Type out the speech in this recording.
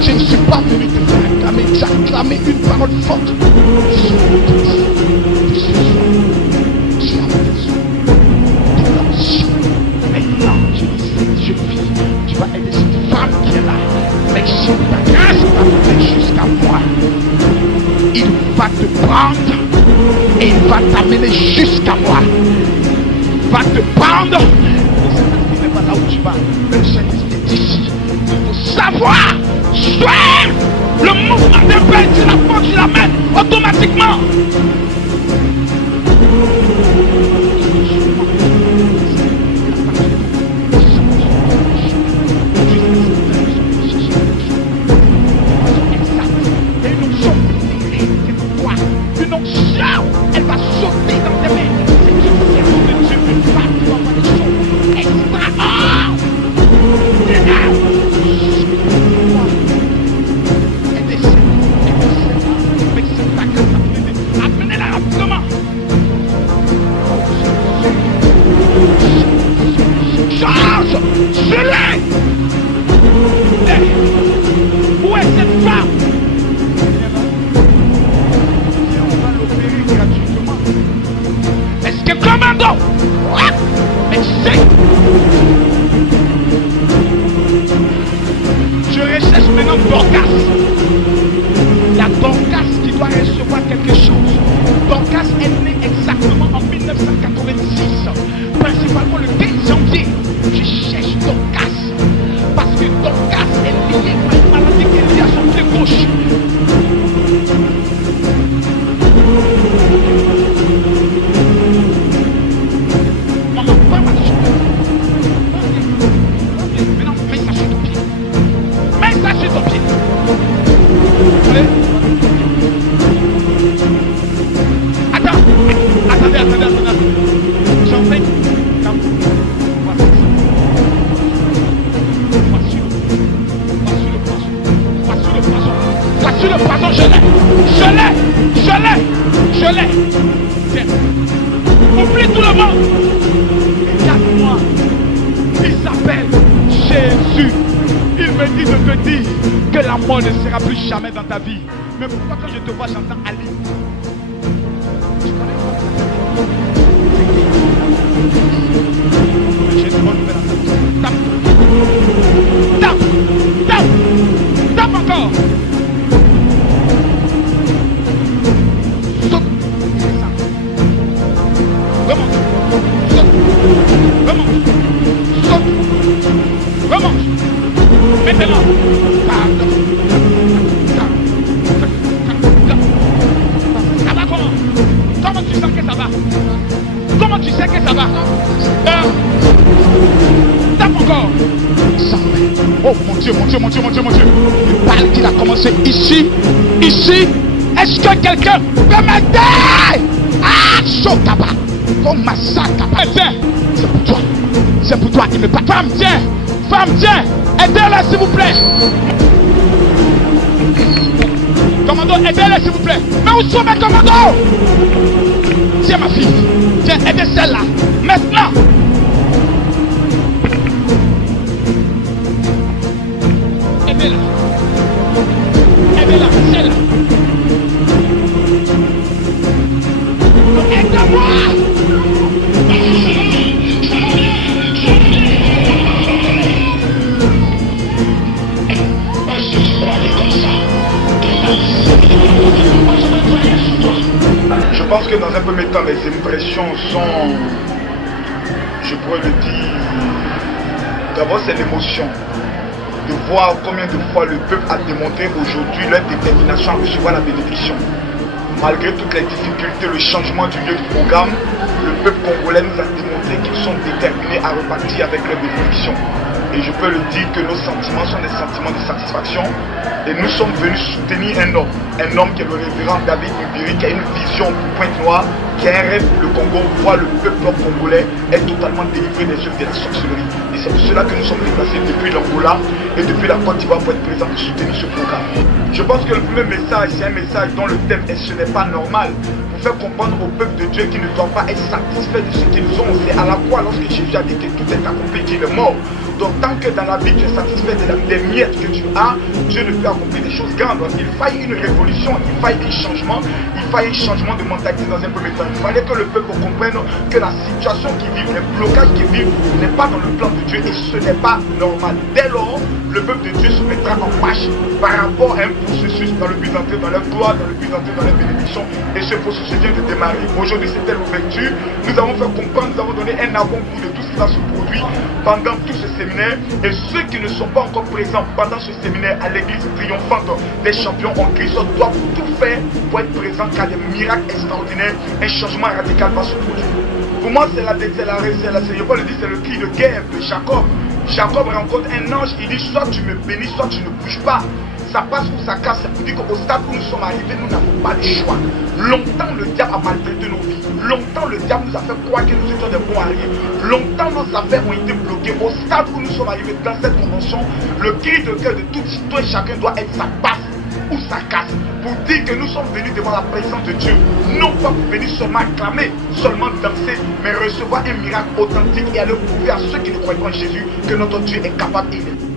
Je ne suis pas venu te faire acclamer, j'acclamais une parole forte. Tu as besoin de l'action. Maintenant, je dis, je vis, tu vas aider cette femme qui est là. Mais si ta grâce va venir jusqu'à moi, il va te prendre et il va t'amener jusqu'à moi. Il va te prendre. Il n'est pas là où tu vas. Mais le Saint-Esprit est ici. Il faut savoir suivre le mouvement d'un père. Tu la portes, tu l'amènes automatiquement. Une onction, elle va sauter dans tes mains. C'est une Dieu, une femme qui va voir des choses extraordinaires. Elle descend, avec cette bagarre, amenez-la rapidement. Charge, je l'ai. Où est cette femme? Est-ce que commando? Essaye. Je recherche maintenant Dorcas. Il y a Dorcas qui doit recevoir quelque chose. Dorcas est né exactement en 1986, principalement le 15 janvier. Je cherche Dorcas parce que Dorcas est lié par une maladie qui est liée à son pied gauche. Attendez. J'en fais. Voici le poisson. Je l'ai. Tiens. Oublie tout le monde. Regarde-moi. Il s'appelle Jésus. Il me dit de te dire que la mort ne sera plus jamais dans ta vie. Mais pourquoi quand je te vois, j'entends Ali? Tu connais quoi? J'ai une bonne nouvelle à ta bouche. Tape encore. Saute. Remonte. Maintenant. Ça va comment? Comment tu sens que ça va? Comment tu sais que ça va? Tape encore. Oh mon Dieu. Il parle qu'il a commencé ici. Est-ce que quelqu'un peut m'aider? Ah, Chokaba. Oh, massacre. C'est pour toi. Il me parle. Femme, tiens. Aidez-la, s'il vous plaît. Commando, aidez-la, s'il vous plaît. Mais où sont mes commandos? Tiens, ma fille. Tiens, aidez celle-là. Maintenant. Aidez-la, celle-là. Aidez-moi. Je pense que dans un premier temps, les impressions sont, je pourrais le dire, d'abord c'est l'émotion. De voir combien de fois le peuple a démontré aujourd'hui leur détermination à recevoir la bénédiction. Malgré toutes les difficultés, le changement du lieu du programme, le peuple congolais nous a démontré qu'ils sont déterminés à repartir avec leur bénédiction. Et je peux le dire que nos sentiments sont des sentiments de satisfaction. Et nous sommes venus soutenir un homme qui est le révérend David Mubiri, qui a une vision pour Pointe-Noire, qui a un rêve pour le Congo, voir le peuple congolais être totalement délivré des œuvres de la sorcellerie. Et c'est pour cela que nous sommes déplacés depuis l'Angola et depuis la Côte d'Ivoire pour être présents et soutenir ce programme. Je pense que le premier message, c'est un message dont le thème est « Ce n'est pas normal ». Pour faire comprendre au peuple de Dieu qu'ils ne doivent pas être satisfaits de ce qu'ils ont. C'est à la croix, lorsque Jésus a dit que tout est accompli, qu'il est mort. D'autant que dans la vie, tu es satisfait des miettes que tu as, Dieu ne peut accomplir des choses grandes. Il faille une révolution, il faille un changement de mentalité dans un premier temps. Il fallait que le peuple comprenne que la situation qu'ils vivent, les blocages qu'ils vivent, n'est pas dans le plan de Dieu et ce n'est pas normal. Dès lors, le peuple de Dieu se mettra en marche par rapport à un processus dans le but d'entrer dans la gloire, dans le but d'entrer dans la bénédiction, et ce processus vient de démarrer. Aujourd'hui, c'était l'ouverture. Nous avons fait comprendre, nous avons donné un avant-goût de tout ce qui va se produire pendant tout ce séminaire, et ceux qui ne sont pas encore présents pendant ce séminaire à l'église triomphante des champions en Christ doivent tout faire pour être présents, car des miracles extraordinaires, un changement radical va se produire. Pour moi, c'est le cri de guerre de Jacob. Jacob rencontre un ange, il dit soit tu me bénis, soit tu ne bouges pas. Ça passe ou ça casse, c'est pour dire qu'au stade où nous sommes arrivés, nous n'avons pas le choix. Longtemps le diable a maltraité nos vies. Longtemps le diable nous a fait croire que nous étions des bons à rien. Longtemps nos affaires ont été bloquées. Au stade où nous sommes arrivés dans cette convention, le cri de cœur de tout citoyen chacun doit être ça passe ou ça casse. Pour dire que nous sommes venus devant la présence de Dieu. Non pas pour venir seulement acclamer, seulement danser, mais recevoir un miracle authentique et aller prouver à ceux qui ne croient pas en Jésus que notre Dieu est capable et il est.